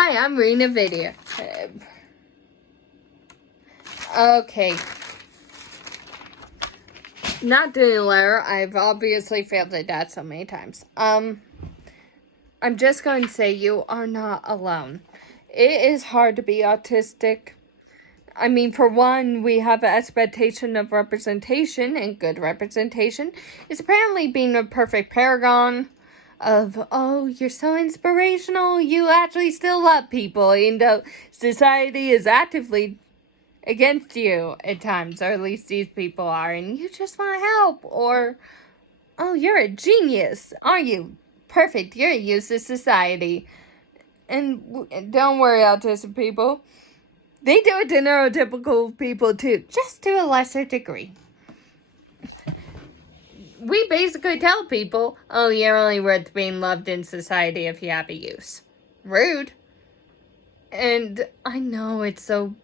Hi, I'm reading a video. Okay. Not doing a letter. I've obviously failed at that so many times. I'm just going to say you are not alone. It is hard to be autistic. I mean, for one, we have an expectation of representation, and good representation is apparently being a perfect paragon of, oh, you're so inspirational, you actually still love people, even though society is actively against you at times, or at least these people are, and you just want to help, or, oh, you're a genius, aren't you? Perfect, you're a use to society. And don't worry, autistic people. They do it to neurotypical people too, just to a lesser degree. We basically tell people, oh, you're only worth being loved in society if you have a use. Rude. And I know it's so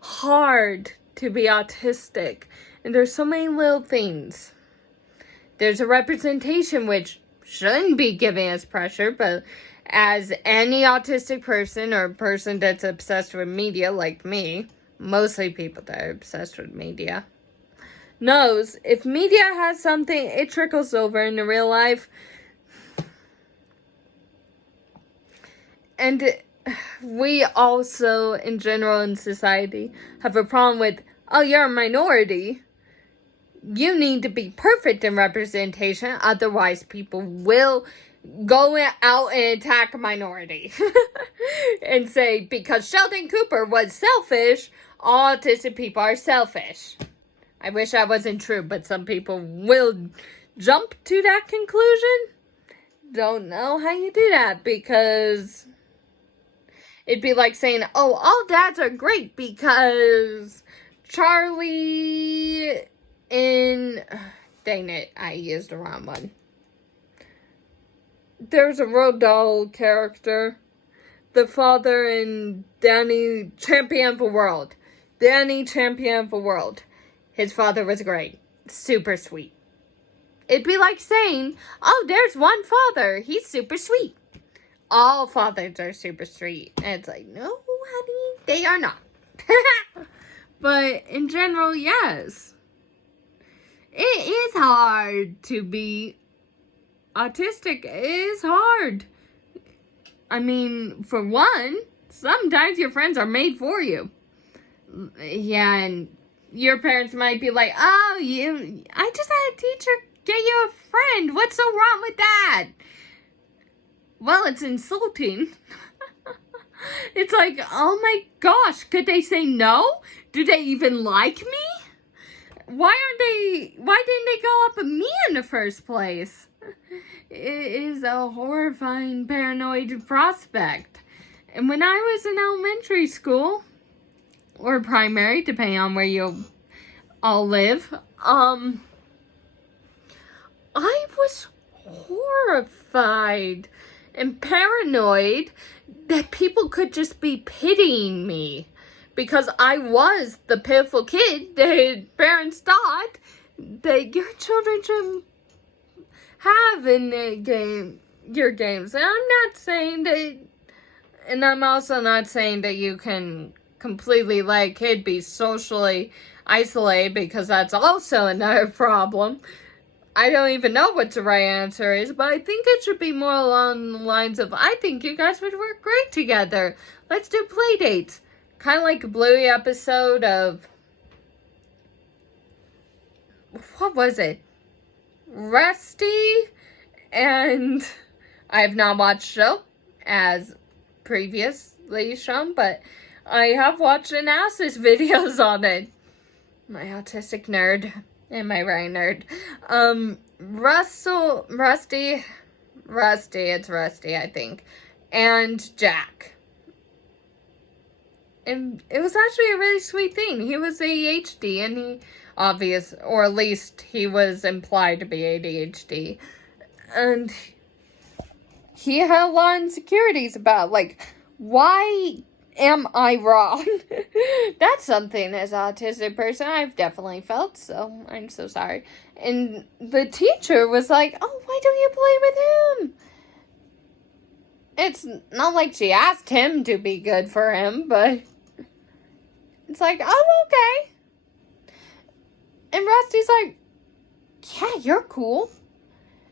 hard to be autistic, and there's so many little things. There's a representation which shouldn't be giving us pressure, but as any autistic person or person that's obsessed with media like me, mostly people that are obsessed with media, knows if media has something, it trickles over into real life. And we also, in general in society, have a problem with, oh, you're a minority. You need to be perfect in representation, otherwise people will go out and attack a minority. And say, because Sheldon Cooper was selfish, all autistic people are selfish. I wish that wasn't true, but some people will jump to that conclusion. Don't know how you do that, because it'd be like saying, oh, all dads are great because Charlie in... Dang it, I used the wrong one. There's a Roald Dahl character. The father in Danny Champion of the World. Danny Champion of the World. His father was great. Super sweet. It'd be like saying, oh, there's one father. He's super sweet. All fathers are super sweet. And it's like, no, honey, they are not. But in general, yes. It is hard to be autistic. It is hard. I mean, for one, sometimes your friends are made for you. Yeah, and your parents might be like, oh, I just had a teacher get you a friend. What's so wrong with that? Well, it's insulting. It's like, oh my gosh, could they say no? Do they even like me? Why didn't they go up at me in the first place? It is a horrifying, paranoid prospect. And when I was in elementary school, or primary, depending on where you all live, I was horrified and paranoid that people could just be pitying me because I was the pitiful kid that parents thought that your children should have in your games. And I'm not saying that, and I'm also not saying that you can completely let a kid be socially isolated, because that's also another problem. I don't even know what the right answer is, but I think it should be more along the lines of, I think you guys would work great together. Let's do play dates. Kind of like a Bluey episode of, what was it? Rusty, and I have not watched the show as previously shown, but I have watched analysis videos on it. My autistic nerd. Am I right, nerd? Rusty, I think. And Jack. And it was actually a really sweet thing. He was ADHD, and or at least he was implied to be ADHD. And he had a lot of insecurities about, like, why am I wrong? That's something as an autistic person I've definitely felt, so I'm so sorry. And the teacher was like, oh, why don't you play with him? It's not like she asked him to be good for him, but it's like, oh, okay. And Rusty's like, yeah, you're cool.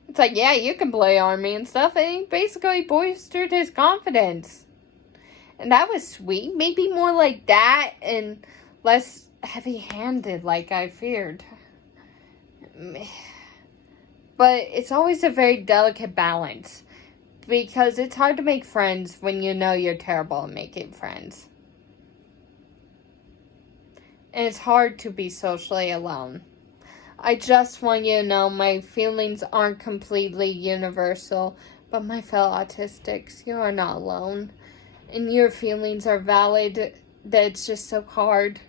It's like, yeah, you can play army and stuff. And he basically boosted his confidence. And that was sweet. Maybe more like that and less heavy-handed like I feared. But it's always a very delicate balance. Because it's hard to make friends when you know you're terrible at making friends. And it's hard to be socially alone. I just want you to know my feelings aren't completely universal, but my fellow autistics, you are not alone. And your feelings are valid, that it's just so hard.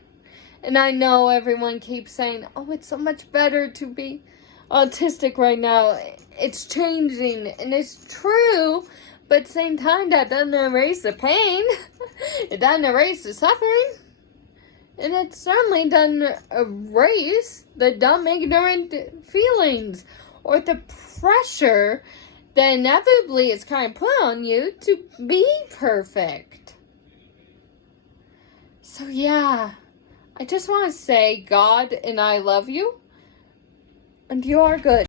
And I know everyone keeps saying, oh, it's so much better to be autistic right now. It's changing, and it's true, but at the same time, that doesn't erase the pain. It doesn't erase the suffering. And it certainly doesn't erase the dumb, ignorant feelings or the pressure that inevitably is kind of put on you to be perfect. So yeah, I just want to say, God and I love you, and you are good.